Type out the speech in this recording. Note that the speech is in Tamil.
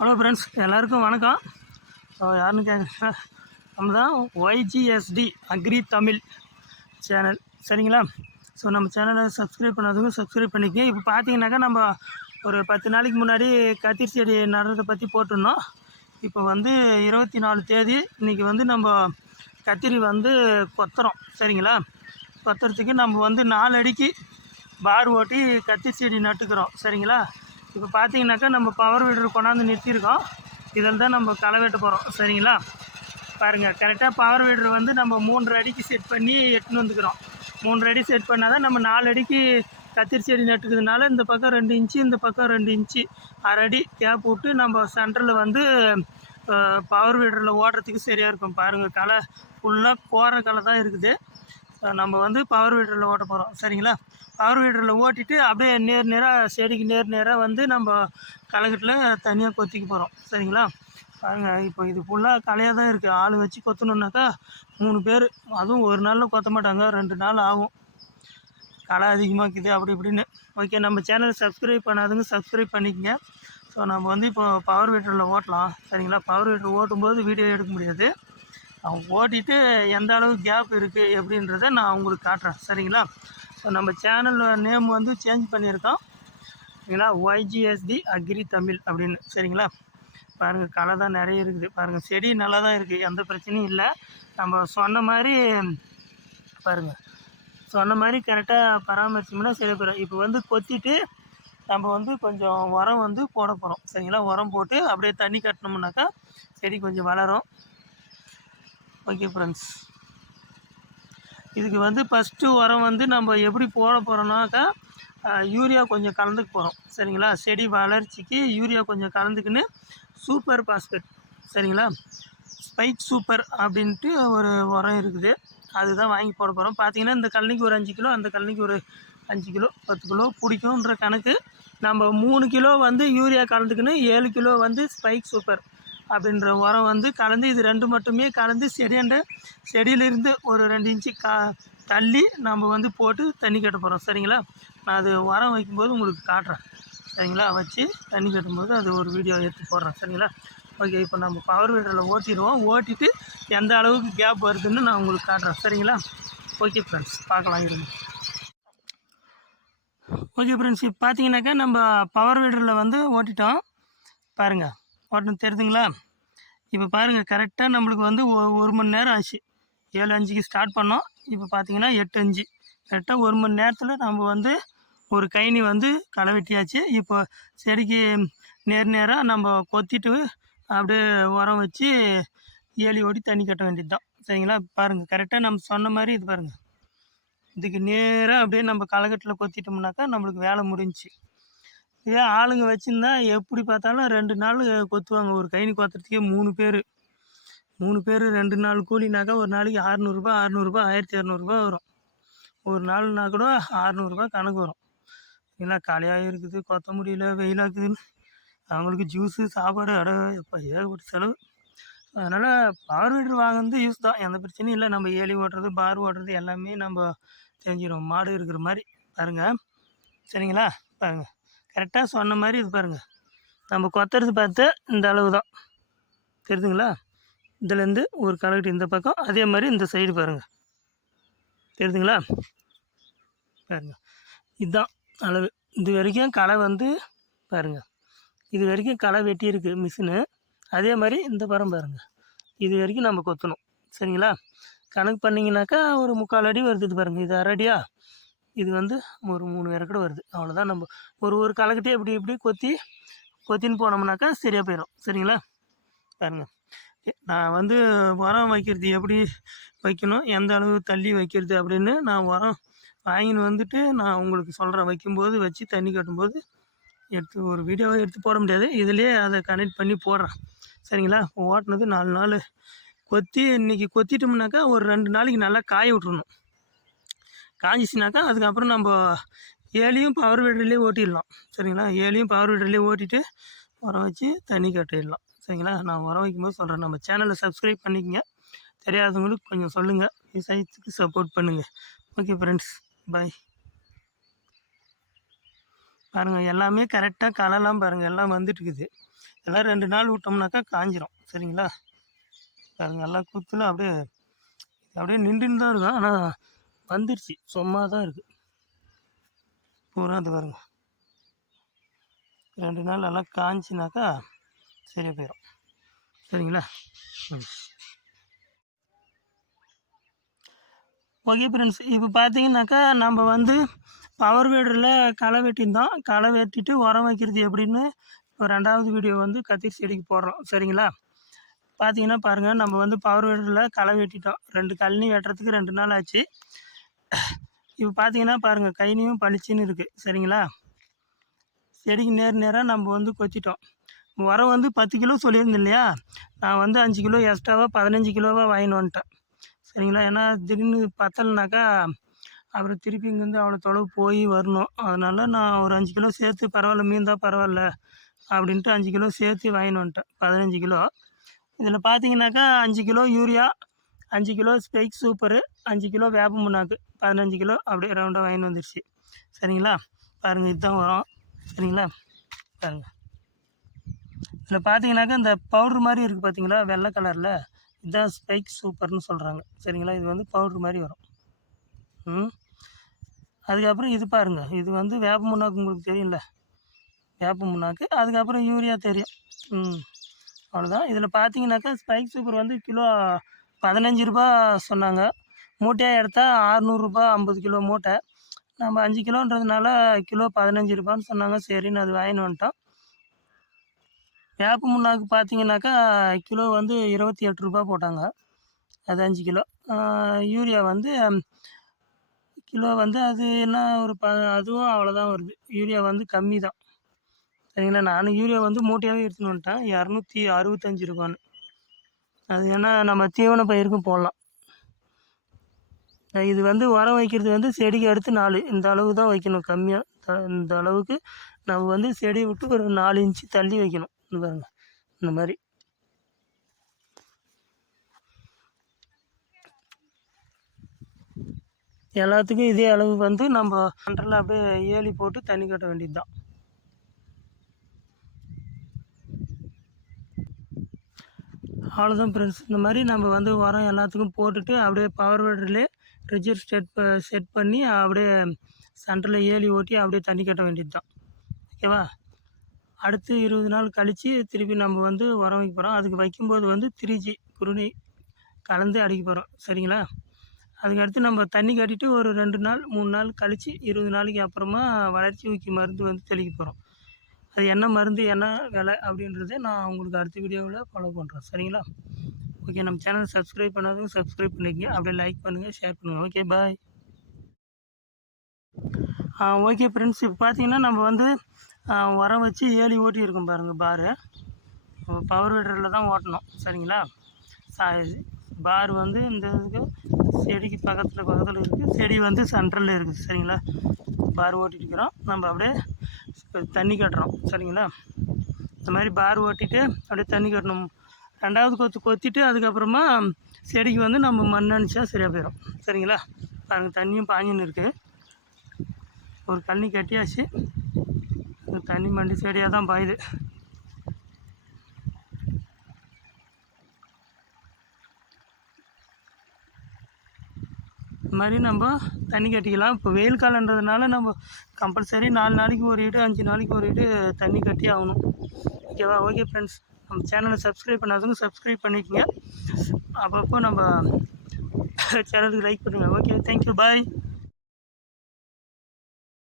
ஹலோ ஃப்ரெண்ட்ஸ், எல்லாருக்கும் வணக்கம். ஸோ யாருன்னு கேட்குறீங்களா, நம்ம தான் YGSD அக்ரி தமிழ் சேனல், சரிங்களா? ஸோ நம்ம சேனலை சப்ஸ்கிரைப் பண்ணாதவங்க சப்ஸ்கிரைப் பண்ணிக்கங்க. இப்போ பார்த்தீங்கன்னாக்கா நம்ம ஒரு 10 நாளைக்கு முன்னாடி கத்திரி செடி நடுறதை பற்றி போட்டிருந்தோம். இப்போ வந்து 24 தேதி இன்றைக்கி வந்து நம்ம கத்திரி வந்து கொத்துறோம், சரிங்களா? கொத்துறதுக்கு நம்ம வந்து 4 அடிக்கு பார் ஓட்டி கத்திரி செடி நட்டுக்கிறோம், சரிங்களா? இப்போ பார்த்தீங்கன்னாக்கா நம்ம பவர் வீடர் கொண்டாந்து நிறுத்தியிருக்கோம். இதில் தான் நம்ம களை வெட்ட போகிறோம், சரிங்களா? பாருங்கள், கரெக்டாக பவர் வீடர் வந்து நம்ம 3 அடிக்கு செட் பண்ணி எட்டுன்னு வந்துக்கிறோம். 3 அடி செட் பண்ணால் தான் நம்ம 4 அடிக்கு கத்திரி செடி நட்டுக்கிறதுனால இந்த பக்கம் 2 இன்ச்சு, இந்த பக்கம் 2 இன்ச்சு, அரை அடி கேப் விட்டு நம்ம சென்டரில் வந்து பவர் வீடரில் ஓடுறதுக்கு சரியாக இருக்கும். பாருங்கள், களை ஃபுல்லாக போகிற களை தான் இருக்குது. நம்ம வந்து பவர் வீடரில் ஓட்ட போகிறோம், சரிங்களா? பவர் வீடரில் ஓட்டிட்டு அப்படியே நேராக செடிக்கு நேராக வந்து நம்ம களைக்கட்டில் தனியாக கொத்திக்க போகிறோம், சரிங்களா? பாருங்கள், இப்போ இது ஃபுல்லாக களையாக தான் இருக்குது. ஆள் வச்சு கொத்தணுன்னாக்கா 3 பேர், அதுவும் ஒரு நாளில் கொத்த மாட்டாங்க, 2 நாள் ஆகும். களை அதிகமாக இருக்குது அப்படி இப்படின்னு. ஓகே, நம்ம சேனல் சப்ஸ்கிரைப் பண்ணாதுங்க சப்ஸ்கிரைப் பண்ணிக்கங்க. ஸோ நம்ம வந்து இப்போ பவர் வீடரில் ஓட்டலாம், சரிங்களா? பவர் வீடர் ஓட்டும்போது வீடியோ எடுக்க முடியாது. ஓட்டிட்டு எந்த அளவு கேப் இருக்குது எப்படின்றத நான் உங்களுக்கு காட்டுறேன், சரிங்களா? ஸோ நம்ம சேனல் நேம் வந்து சேஞ்ச் பண்ணியிருக்கோம், சரிங்களா? YGSD அக்ரி தமிழ் அப்படின்னு, சரிங்களா? பாருங்கள், களை தான் நிறைய இருக்குது. பாருங்கள், செடி நல்லா தான் இருக்குது, எந்த பிரச்சனையும் இல்லை. நம்ம சொன்ன மாதிரி பாருங்கள், சொன்ன மாதிரி கரெக்டாக பராமரிச்சோம்னா சரி போயிடும். இப்போ வந்து கொத்திட்டு நம்ம வந்து கொஞ்சம் உரம் வந்து போட போகிறோம், சரிங்களா? உரம் போட்டு அப்படியே தண்ணி கட்டினோம்னாக்கா செடி கொஞ்சம் வளரும். ஓகே ஃப்ரெண்ட்ஸ், இதுக்கு வந்து ஃபஸ்ட்டு உரம் வந்து நம்ம எப்படி போட போகிறோம்னாக்கா யூரியா கொஞ்சம் கலந்துக்க போகிறோம், சரிங்களா? செடி வளர்ச்சிக்கு யூரியா கொஞ்சம் கலந்துக்குன்னு சூப்பர் பாஸ்பேட், சரிங்களா? ஸ்பைக் சூப்பர் அப்படின்ட்டு ஒரு உரம் இருக்குது, அதுதான் வாங்கி போட போகிறோம். பார்த்திங்கன்னா இந்த கழனிக்கு ஒரு 5 கிலோ, அந்த கழனிக்கு ஒரு 5 கிலோ 10 கிலோ பிடிக்குன்ற கணக்கு. நம்ம 3 கிலோ வந்து யூரியா கலந்துக்குன்னு 7 கிலோ வந்து ஸ்பைக் சூப்பர் அப்படின்ற உரம் வந்து கலந்து, இது 2 மட்டுமே கலந்து செடியிலிருந்து ஒரு 2 இன்ச்சு தள்ளி நம்ம வந்து போட்டு தண்ணி கட்ட போகிறோம், சரிங்களா? நான் அது உரம் வைக்கும்போது உங்களுக்கு காட்டுறேன், சரிங்களா? வச்சு தண்ணி கட்டும்போது அது ஒரு வீடியோ எடுத்து போடுறேன், சரிங்களா? ஓகே, இப்போ நம்ம பவர் வீடரில் ஓட்டிடுவோம். ஓட்டிட்டு எந்த அளவுக்கு கேப் வருதுன்னு நான் உங்களுக்கு காட்டுறேன், சரிங்களா? ஓகே ஃப்ரெண்ட்ஸ், பார்க்கலாம் இருங்க. ஓகே ஃப்ரெண்ட்ஸ், இப்போ பார்த்தீங்கன்னாக்கா நம்ம பவர் வீடரில் வந்து ஓட்டிட்டோம். பாருங்கள், ஓட்டணும் தெரியுதுங்களா? இப்போ பாருங்கள், கரெக்டாக நம்மளுக்கு வந்து 1 மணி நேரம் ஆச்சு. 7:05க்கு ஸ்டார்ட் பண்ணோம். இப்போ பார்த்தீங்கன்னா 8:05, கரெக்டாக 1 மணி நேரத்தில் நம்ம வந்து ஒரு கைனி வந்து களை வெட்டியாச்சு. இப்போ செடிக்கு நேராக நம்ம கொத்திட்டு அப்படியே உரம் வச்சு ஏலி ஓடி தண்ணி கட்ட வேண்டியது தான், சரிங்களா? பாருங்கள், கரெக்டாக நம்ம சொன்ன மாதிரி இது பாருங்கள், இதுக்கு நேராக அப்படியே நம்ம களைக்கட்டில் கொத்திட்டோம்னாக்கா நம்மளுக்கு வேலை முடிஞ்சிச்சு. இதே ஆளுங்க வச்சுருந்தா எப்படி பார்த்தாலும் 2 நாள் கொத்துவாங்க. ஒரு கைனி கொத்துறதுக்கே 3 பேர் 2 நாள் கூலினாக்கா ஒரு நாளைக்கு 600 1200 வரும். ஒரு நாள்னா கூட 600 கணக்கு வரும். இல்லை, காலையாக இருக்குது, கொத்த முடியல, வெயிலாக்குதுன்னு அவங்களுக்கு ஜூஸு சாப்பாடு இப்போ ஏகப்பட்ட செலவு. அதனால் பவர் வீடர் வாங்கினது யூஸ் தான், எந்த பிரச்சனையும் இல்லை. நம்ம ஏலி ஓட்டுறது பார் ஓட்டுறது எல்லாமே நம்ம தெரிஞ்சிடும், மாடு இருக்கிற மாதிரி. பாருங்கள், சரிங்களா? பாருங்கள், கரெக்டாக சொன்ன மாதிரி இது பாருங்கள், நம்ம கொத்துறது பார்த்து இந்த அளவு தான் தெரியுதுங்களா? இதுலேருந்து ஒரு களைக்கட்டு இந்த பக்கம், அதே மாதிரி இந்த சைடு பாருங்கள், தெரியுதுங்களா? பாருங்கள், இதுதான் அளவு. இது வரைக்கும் களை வந்து பாருங்கள், இது வரைக்கும் களை வெட்டியிருக்கு மிஷினு. அதே மாதிரி இந்த பரம் பாருங்கள், இது வரைக்கும் நம்ம கொத்தணும், சரிங்களா? கணக்கு பண்ணிங்கனாக்கா ஒரு 3/4 அடி வருது. இது பாருங்கள், இது அரை அடியா, இது வந்து ஒரு 3 விரக்கடை வருது. அவ்வளோதான். நம்ம ஒரு களைக்கட்டே இப்படி கொத்தின்னு போனோம்னாக்கா சரியாக போயிடும், சரிங்களா? பாருங்கள், நான் வந்து உரம் வைக்கிறது எப்படி வைக்கணும், எந்த அளவு தள்ளி வைக்கிறது அப்படின்னு நான் உரம் வாங்கின்னு வந்துட்டு நான் உங்களுக்கு சொல்கிறேன். வைக்கும்போது வச்சு தண்ணி கட்டும்போது எடுத்து ஒரு வீடியோவை எடுத்து போட முடியாது, இதுலேயே அதை கனெக்ட் பண்ணி போடுறேன், சரிங்களா? ஓட்டினது 4 நாள் கொத்தி, இன்றைக்கி கொத்திட்டோம்னாக்கா ஒரு 2 நாளைக்கு நல்லா காய விட்ருணும். காஞ்சிச்சுனாக்கா அதுக்கப்புறம் நம்ம ஏலியும் பவர் வீடர்லேயே ஓட்டிடலாம், சரிங்களா? ஏலியும் பவர் வீடர்லேயே ஓட்டிட்டு உரம் வச்சு தண்ணி கட்டிடலாம், சரிங்களா? நான் உரம் வைக்கும்போது சொல்கிறேன். நம்ம சேனலை சப்ஸ்கிரைப் பண்ணிக்கங்க, தெரியாதவங்களுக்கு கொஞ்சம் சொல்லுங்கள், விவசாயத்துக்கு சப்போர்ட் பண்ணுங்கள். ஓகே ஃப்ரெண்ட்ஸ், பாய். பாருங்கள் எல்லாமே கரெக்டாக களைலாம் பாருங்கள் எல்லாம் வந்துட்டு இருக்குது. எல்லாம் 2 நாள் விட்டோம்னாக்கா காஞ்சிரும். சரிங்களா? பாருங்கள் எல்லாம் குத்தில் அப்படியே அப்படியே நின்றுன்னு தான் இருக்கும். ஆனால் வந்துடுச்சு, சும்மா தான் இருக்குது பூரா. அது பாருங்க 2 நாள் நல்லா காஞ்சினாக்கா சரியாக போயிடும். சரிங்களா? ஓகே ஃப்ரெண்ட்ஸ், இப்போ பார்த்தீங்கன்னாக்கா நம்ம வந்து பவர் வீடரில் களை வெட்டியிருந்தோம். களை வெட்டிட்டு உரம் வைக்கிறது எப்படின்னு இப்போ 2வது வீடியோ வந்து கத்திரி செடிக்கு போடுறோம். சரிங்களா? பார்த்தீங்கன்னா பாருங்கள், நம்ம வந்து பவர் வீடரில் களை வெட்டிட்டோம். 2 கழனி வெட்டுறதுக்கு 2 நாள் ஆச்சு. இப்போ பார்த்தீங்கன்னா பாருங்கள், கைனியும் பளிச்சுன்னு இருக்குது. சரிங்களா? செடிக்கு நேராக நம்ம வந்து கொத்திட்டோம். உரம் வந்து 10 கிலோ சொல்லியிருந்தேன் இல்லையா? நான் வந்து 5 கிலோ எக்ஸ்ட்ராவாக 15 கிலோவாக வாங்கின்னு வந்துட்டேன். சரிங்களா? ஏன்னா திடீர்னு பத்தலைனாக்கா அப்புறம் திருப்பி இங்கேருந்து அவ்வளோ தொலைவு போய் வரணும். அதனால் நான் ஒரு 5 கிலோ சேர்த்து பரவாயில்ல, மீந்தா பரவாயில்ல அப்படின்ட்டு 5 கிலோ சேர்த்து வாங்கின்னு வந்துட்டேன். 15 கிலோ. இதில் பார்த்தீங்கன்னாக்கா 5 kilo urea, 5 kilo spec super, 5 kilo வேப்ப முன்னாக்கு, 15 கிலோ அப்படியே ரவுண்டாக வாங்கின்னு வந்துடுச்சு. சரிங்களா? பாருங்கள், இதுதான் வரும். சரிங்களா? பாருங்கள், இதில் பார்த்தீங்கன்னாக்கா இந்த பவுட்ரு மாதிரி இருக்குது பார்த்தீங்களா, வெள்ளை கலரில், இதுதான் ஸ்பைக் சூப்பர்னு சொல்கிறாங்க. சரிங்களா? இது வந்து பவுட்ரு மாதிரி வரும். அதுக்கப்புறம் இது பாருங்கள், இது வந்து வேப்ப முன்னாக்கு, உங்களுக்கு தெரியும்ல, வேப்ப முன்னாக்கு. அதுக்கப்புறம் யூரியா தெரியும். அவ்வளோதான். இதில் பார்த்தீங்கன்னாக்கா ஸ்பைக் சூப்பர் வந்து கிலோ 15 ரூபா சொன்னாங்க. மூட்டையாக எடுத்தால் 600 ரூபா 50 கிலோ மூட்டை. நம்ம 5 கிலோன்றதுனால கிலோ 15 ரூபான்னு சொன்னாங்க. சரின்னு அது வாங்கின்னு வந்துட்டோம். வேப்ப முன்னாக்கு பார்த்தீங்கன்னாக்கா கிலோ வந்து 28 ரூபா போட்டாங்க. அது 5 கிலோ. யூரியா வந்து கிலோ வந்து அது என்ன ஒரு அதுவும் அவ்வளோதான் வருது. யூரியா வந்து கம்மி தான். சரிங்களா? நானும் யூரியா வந்து மூட்டையாகவே எடுத்துன்னு வந்துட்டேன், 265 ரூபான்னு. அது ஏன்னா நம்ம தீவன பயிருக்கும் போடலாம். இது வந்து உரம் வைக்கிறது வந்து செடிக்கு அடுத்து 4 இந்த அளவு தான் வைக்கணும். கம்மியாக இந்த அளவுக்கு நம்ம வந்து செடியை விட்டு ஒரு 4 இன்ச்சு தள்ளி வைக்கணும். இந்த பாருங்க, இந்த மாதிரி. எல்லாத்துக்கும் இதே அளவு வந்து நம்ம சென்டரில் அப்படியே ஏலி போட்டு தண்ணி கட்ட வேண்டியது தான். அவ்வளோதான் ஃப்ரெண்ட்ஸ். இந்த மாதிரி நம்ம வந்து உரம் எல்லாத்துக்கும் போட்டுட்டு அப்படியே பவர் வீடர்லேயே ரிஜர் செட் பண்ணி அப்படியே சென்டரில் ஏலி ஓட்டி அப்படியே தண்ணி கட்ட வேண்டியது தான். ஓகேவா? அடுத்து 20 நாள் கழித்து திருப்பி நம்ம வந்து உரம் வைக்க போகிறோம். அதுக்கு வைக்கும்போது வந்து 3G குருணி கலந்து அடிக்க போகிறோம். சரிங்களா? அதுக்கடுத்து நம்ம தண்ணி கட்டிட்டு ஒரு 2 நாள் 3 நாள் கழித்து 20 நாளைக்கு அப்புறமா வளர்ச்சி ஊக்கி மருந்து வந்து தெளிக்க போகிறோம். அது என்ன மருந்து, என்ன விலை அப்படின்றத நான் உங்களுக்கு அடுத்த வீடியோவில் ஃபாலோ பண்ணுறேன். சரிங்களா? ஓகே, நம்ம சேனலை சப்ஸ்கிரைப் பண்ணாதவங்க சப்ஸ்கிரைப் பண்ணிக்கங்க. அப்படியே லைக் பண்ணுங்கள், ஷேர் பண்ணுங்கள். ஓகே, பாய். ஓகே ஃப்ரெண்ட்ஸ், இப்போ பார்த்தீங்கன்னா நம்ம வந்து உரம் வச்சு ஏலி ஓட்டி இருக்கோம் பாருங்கள். பாரு பவர் வீடரில் தான் ஓட்டணும். சரிங்களா? பார் வந்து இந்த இதுக்கு செடிக்கு பக்கத்தில் இருக்குது. செடி வந்து சென்ட்ரலில் இருக்குது. சரிங்களா? பார் ஓட்டிட்டு இருக்கிறோம். நம்ம அப்படியே தண்ணி கட்டுறோம். சரிங்களா? இந்த மாதிரி பார் ஓட்டிட்டு அப்படியே தண்ணி கட்டணும். 2வது கொத்திட்டு அதுக்கப்புறமா செடிக்கு வந்து நம்ம மண் அணிச்சா சரியாக போயிடும். சரிங்களா? பாருங்கள், தண்ணியும் பாஞ்சின்னு இருக்குது. ஒரு கண்ணி கட்டியாச்சு. தண்ணி மண்டி செடியாக தான் பாயுது. இந்த மாதிரி நம்ம தண்ணி கட்டிக்கலாம். இப்போ வெயில் காலன்றதுனால நம்ம கம்பல்சரி 4 நாளைக்கு ஒரு இடு, 5 நாளைக்கு ஒரு இடு தண்ணி கட்டி ஆகணும். ஓகேவா? ஓகே ஃப்ரெண்ட்ஸ், நம்ம சேனலை சப்ஸ்கிரைப் பண்ணாதவங்க சப்ஸ்கிரைப் பண்ணிக்கோங்க. அப்பப்போ நம்ம சேனலுக்கு லைக் பண்ணுங்கள். ஓகே, தேங்க்யூ, பாய்.